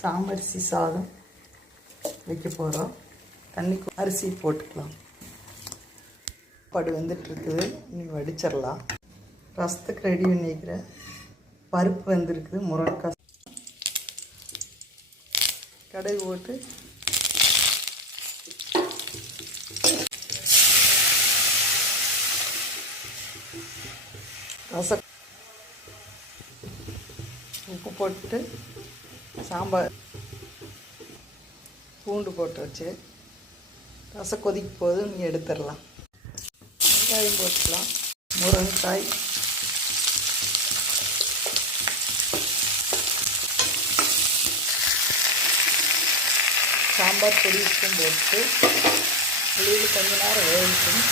சாமரிசி சாதம் வைக்க போகிறோம். தண்ணிக்கு அரிசி போட்டுக்கலாம். சாப்பாடு வெந்துட்டுருக்குது, இனி வடிச்சிடலாம். ரசத்துக்கு ரெடி பண்ணிக்கிறேன். பருப்பு வெந்திருக்குது, முருங்கைக்காய் கடுகு போட்டு ரசம் உப்பு போட்டு சாம்பார் பூண்டு போட்டு வச்சு ரசம் கொதிக்க போது நீங்கள் எடுத்துடலாம். வெங்காயம் போட்டுக்கலாம், முருங்கைக்காய், சாம்பார் பொடி உப்பும் போட்டு புளியில் கொஞ்ச நேரம் வேகட்டும்.